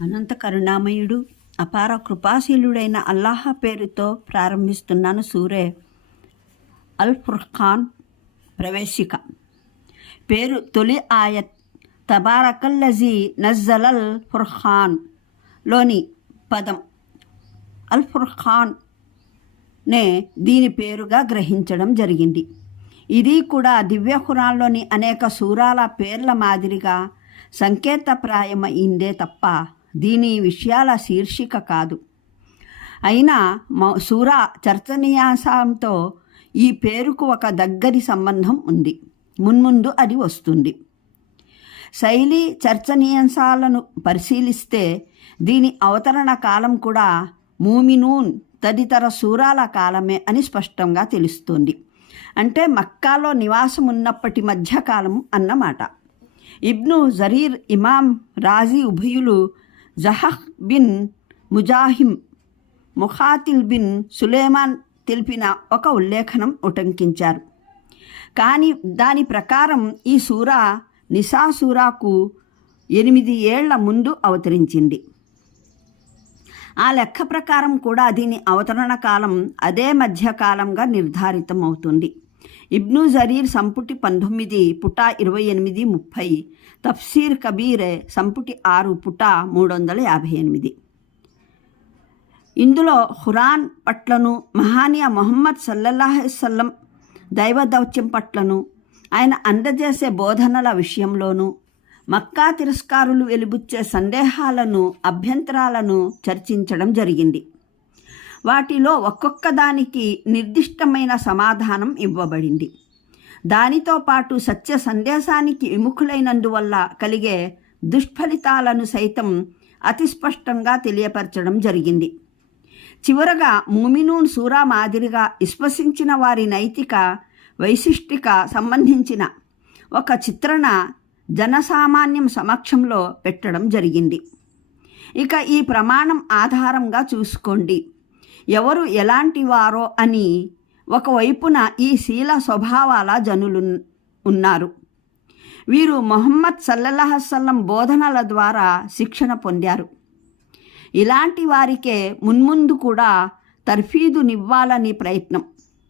అనంత కరుణామయుడు అపార కృపాశీలుడైన అల్లాహ పేరుతో ప్రారంభిస్తున్నాను సూరే అల్ ఫుర్ఖాన్ ప్రవేశిక. పేరు తొలి ఆయత్. తబారకల్లజీ నజ్జలల్ ఫుర్ఖాన్లోని పదం. అల్ ఫుర్ఖాన్ నే దీని పేరుగా గ్రహించడం జరిగింది. ఇది కూడా దివ్య ఖురాన్లోని అనేక సూరాల పేర్ల మాదిరిగా సంకేతప్రాయమైందే తప్ప దీని విషయాల శీర్షిక కాదు. అయినా మౌ చర్చనీయాసంతో ఈ పేరుకు ఒక దగ్గరి సంబంధం ఉంది. మున్ముందు అది వస్తుంది. శైలి చర్చనీయాంశాలను పరిశీలిస్తే దీని అవతరణ కాలం కూడా మూమినూన్ తదితర సూరాల కాలమే అని స్పష్టంగా తెలుస్తోంది. అంటే మక్కాలో నివాసం ఉన్నప్పటి మధ్యకాలం అన్నమాట. ఇబ్ను జరీర్ ఇమాం రాజీ ఉభయులు జహహ్ bin Muzahim Muqatil bin Sulaiman తెలిపిన ఒక ఉల్లేఖనం ఉటంకించారు. కానీ దాని ప్రకారం ఈ సూరా నిసా సూరాకు ఎనిమిది ఏళ్ళ ముందు అవతరించింది. ఆ లెక్క ప్రకారం కూడా దీని అవతరణ కాలం అదే మధ్యకాలంగా నిర్ధారితం అవుతుంది ఇబ్ను జరీర్ సంపుటి పంతొమ్మిది పుట ఇరవై ఎనిమిది ముప్పై తఫ్సీర్ కబీరే సంపుటి ఆరు పుట మూడు వందల యాభై ఎనిమిది. ఇందులో ఖురాన్ పట్లను మహానీయ మొహమ్మద్ సల్లల్లాహల్లం దైవ దౌత్యం పట్లను ఆయన అందజేసే బోధనల విషయంలోనూ మక్కా తిరస్కారులు వెలిబుచ్చే సందేహాలను అభ్యంతరాలను చర్చించడం జరిగింది. వాటిలో ఒక్కొక్క దానికి నిర్దిష్టమైన సమాధానం ఇవ్వబడింది. దానితో పాటు సత్య సందేశానికి విముఖులైనందువల్ల కలిగే దుష్ఫలితాలను సైతం అతి స్పష్టంగా తెలియపరచడం జరిగింది. చివరగా మూమినూన్ సూరా మాదిరిగా విశ్వసించిన వారి నైతిక వైశిష్టిక సంబంధించిన ఒక చిత్రణ జనసామాన్యం సమక్షంలో పెట్టడం జరిగింది. ఇక ఈ ప్రమాణం ఆధారంగా చూసుకోండి. ఎవరు ఎలాంటి వారో అని ఒకవైపున ఈ శీల స్వభావాల జనులు ఉన్నారు. వీరు మొహమ్మద్ సల్లల్లాహసల్లం బోధనల ద్వారా శిక్షణ పొందారు. ఇలాంటి వారికే మున్ముందు కూడా తర్ఫీదునివ్వాలని ప్రయత్నం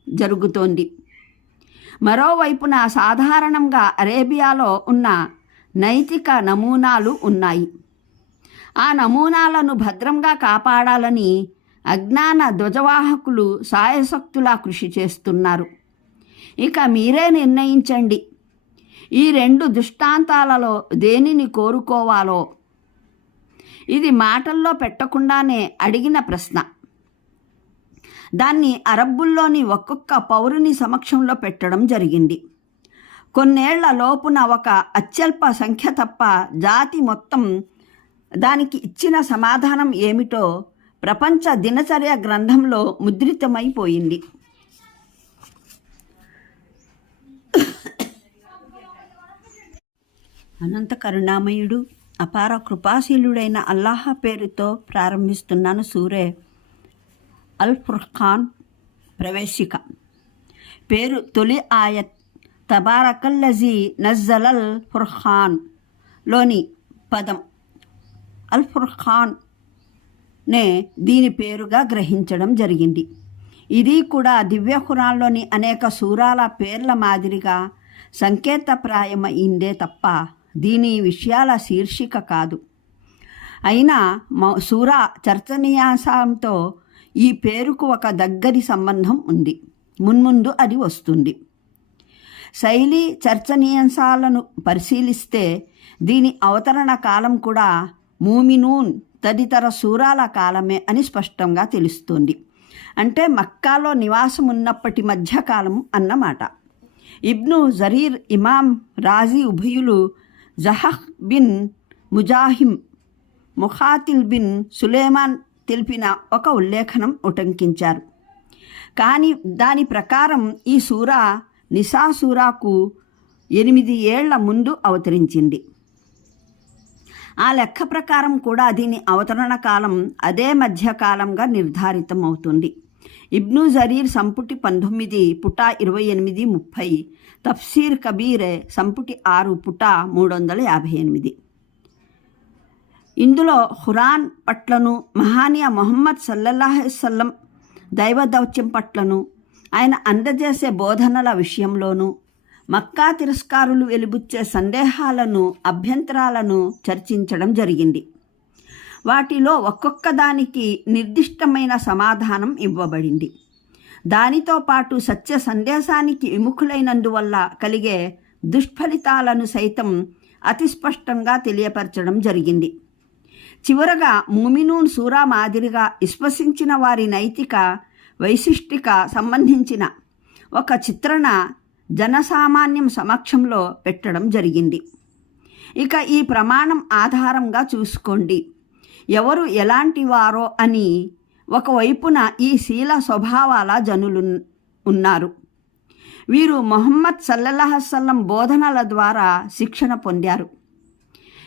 జరుగుతోంది. మరోవైపున సాధారణంగా అరేబియాలో ఉన్న నైతిక నమూనాలు ఉన్నాయి. ఆ నమూనాలను భద్రంగా కాపాడాలని అజ్ఞాన ధ్వజవాహకులు సాయశక్తులా కృషి చేస్తున్నారు. ఇక మీరే నిర్ణయించండి. ఈ రెండు దృష్టాంతాలలో దేనిని కోరుకోవాలో? ఇది మాటల్లో పెట్టకుండానే అడిగిన ప్రశ్న. దాన్ని అరబ్బుల్లోని ఒక్కొక్క పౌరుని సమక్షంలో పెట్టడం జరిగింది. కొన్నేళ్ళ లోపున ఒక అత్యల్ప సంఖ్య తప్ప జాతి మొత్తం దానికి ఇచ్చిన సమాధానం ఏమిటో ప్రపంచ దినచర్య గ్రంథంలో ముద్రితమైపోయింది. అనంత కరుణామయుడు అపార కృపాశీలుడైన అల్లాహ పేరుతో ప్రారంభిస్తున్నాను సూరే అల్ ఫుర్ఖాన్ ప్రవేశిక. పేరు తొలి ఆయత్. తబారకల్లజీ నజ్జలల్ ఫుర్ఖాన్లోని పదం. అల్ ఫుర్ఖాన్ నే దీని పేరుగా గ్రహించడం జరిగింది. ఇది కూడా దివ్యకురాల్లోని అనేక సూరాల పేర్ల మాదిరిగా సంకేతప్రాయమైందే తప్ప దీని విషయాల శీర్షిక కాదు. అయినా సూరా చర్చనీయాసంతో ఈ పేరుకు ఒక దగ్గరి సంబంధం ఉంది. మున్ముందు అది వస్తుంది. శైలి చర్చనీయాంశాలను పరిశీలిస్తే దీని అవతరణ కాలం కూడా మూమినూన్ తదితర సూరాల కాలమే అని స్పష్టంగా తెలుస్తోంది. అంటే మక్కాలో నివాసం ఉన్నప్పటి మధ్యకాలం అన్నమాట. ఇబ్ను జరీర్ ఇమాం రాజీ ఉభయులు జహహ్ bin Muzahim Muqatil bin Sulaiman తెలిపిన ఒక ఉల్లేఖనం ఉటంకించారు. కానీ దాని ప్రకారం ఈ సూరా నిసా సూరాకు ఎనిమిది ఏళ్ళ ముందు అవతరించింది. ఆ లెక్క ప్రకారం కూడా దీని అవతరణ కాలం అదే మధ్యకాలంగా నిర్ధారితం అవుతుంది ఇబ్ను జరీర్ సంపుటి పంతొమ్మిది పుట ఇరవై ఎనిమిది ముప్పై తఫ్సీర్ కబీరే సంపుటి ఆరు పుట మూడు వందల యాభై ఎనిమిది. ఇందులో హురాన్ పట్లను మహానీయ మొహమ్మద్ సల్లల్లాహుసల్లం దైవ దౌత్యం పట్లను ఆయన అందజేసే బోధనల విషయంలోనూ మక్కా తిరస్కారులు వెలిబుచ్చే సందేహాలను అభ్యంతరాలను చర్చించడం జరిగింది. వాటిలో ఒక్కొక్క దానికి నిర్దిష్టమైన సమాధానం ఇవ్వబడింది. దానితో పాటు సత్య సందేశానికి విముఖులైనందువల్ల కలిగే దుష్ఫలితాలను సైతం అతి స్పష్టంగా తెలియపరచడం జరిగింది. చివరగా ముమినూన్ సూరా మాదిరిగా విశ్వసించిన వారి నైతిక వైశిష్టిక సంబంధించిన ఒక చిత్రణ జనసామాన్యం సమక్షంలో పెట్టడం జరిగింది. ఇక ఈ ప్రమాణం ఆధారంగా చూసుకోండి. ఎవరు ఎలాంటి వారో అని ఒకవైపున ఈ శీల స్వభావాల జనులు ఉన్నారు. వీరు మొహమ్మద్ సల్లహసల్లం బోధనల ద్వారా శిక్షణ పొందారు.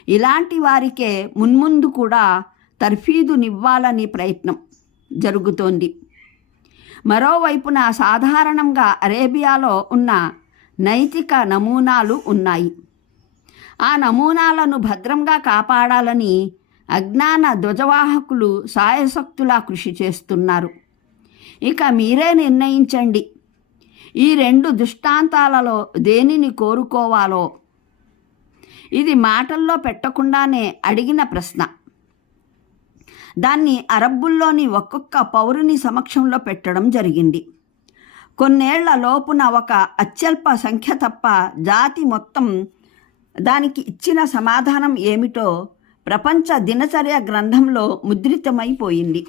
ఇలాంటి వారికే మున్ముందు కూడా తర్ఫీదునివ్వాలని ప్రయత్నం జరుగుతోంది. మరోవైపున సాధారణంగా అరేబియాలో ఉన్న నైతిక నమూనాలు ఉన్నాయి. ఆ నమూనాలను భద్రంగా కాపాడాలని అజ్ఞాన ధ్వజవాహకులు సాయశక్తులా కృషి చేస్తున్నారు. ఇక మీరే నిర్ణయించండి. ఈ రెండు దృష్టాంతాలలో దేనిని కోరుకోవాలో? ఇది మాటల్లో పెట్టకుండానే అడిగిన ప్రశ్న. దాన్ని అరబ్బుల్లోని ఒక్కొక్క పౌరుని సమక్షంలో పెట్టడం జరిగింది. కొన్నేళ్ళ లోపున ఒక అత్యల్ప సంఖ్య తప్ప జాతి మొత్తం దానికి ఇచ్చిన సమాధానం ఏమిటో ప్రపంచ దినచర్య గ్రంథంలో ముద్రితమైపోయింది.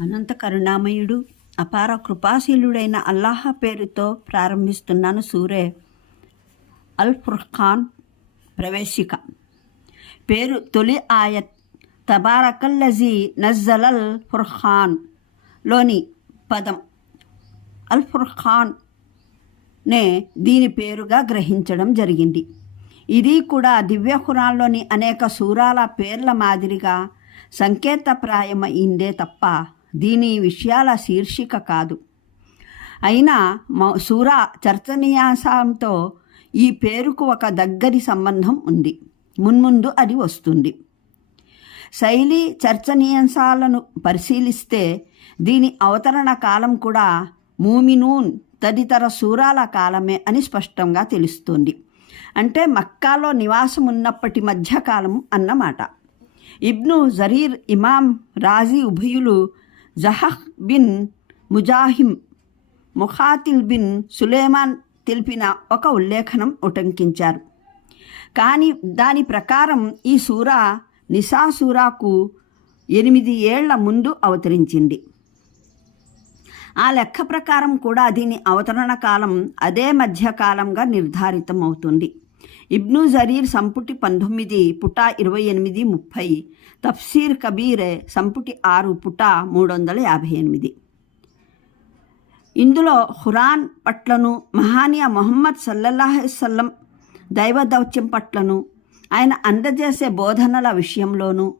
అనంత కరుణామయుడు అపార కృపాశీలుడైన అల్లాహ పేరుతో ప్రారంభిస్తున్నాను సూరే. అల్ ఫుర్ఖాన్ ప్రవేశిక. పేరు తొలి ఆయత్. తబారకల్లజీ నజ్జలల్ ఫుర్ఖాన్లోని పదం. అల్ ఫుర్ఖాన్ నే దీని పేరుగా గ్రహించడం జరిగింది. ఇది కూడా దివ్య ఖురాన్లోని అనేక సూరాల పేర్ల మాదిరిగా సంకేతప్రాయమైందే తప్ప దీని విషయాల శీర్షిక కాదు. అయినా సూరా చర్చనీయాసంతో ఈ పేరుకు ఒక దగ్గరి సంబంధం ఉంది. మున్ముందు అది వస్తుంది. శైలి చర్చనీయాంశాలను పరిశీలిస్తే దీని అవతరణ కాలం కూడా మూమినూన్ తదితర సూరాల కాలమే అని స్పష్టంగా తెలుస్తుంది. అంటే మక్కాలో నివాసం ఉన్నప్పటి మధ్యకాలం అన్నమాట. ఇబ్ను జరీర్ ఇమాం రాజీ ఉభయులు జహహ్ bin Muzahim Muqatil bin Sulaiman తెలిపిన ఒక ఉల్లేఖనం ఉటంకించారు. కానీ దాని ప్రకారం ఈ సూర నిసా సూరాకు ఎనిమిది ఏళ్ళ ముందు అవతరించింది. ఆ లెక్క ప్రకారం కూడా దీని అవతరణ కాలం అదే మధ్యకాలంగా నిర్ధారితం అవుతుంది ఇబ్ను జరీర్ సంపుటి పంతొమ్మిది పుట ఇరవై ఎనిమిది ముప్పై తఫ్సీర్ కబీరే సంపుటి ఆరు పుట మూడు వందల యాభై ఎనిమిది. ఇందులో హురాన్ పట్లను మహానియా మొహమ్మద్ సల్లల్లాహుసల్లం దైవ దౌత్యం పట్లను ఆయన అందజేసే బోధనల విషయంలోనూ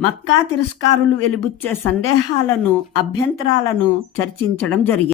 మక్కా తిరస్కారులు వెలిబుచ్చే సందేహాలను అభ్యంతరాలను చర్చించడం జరిగింది.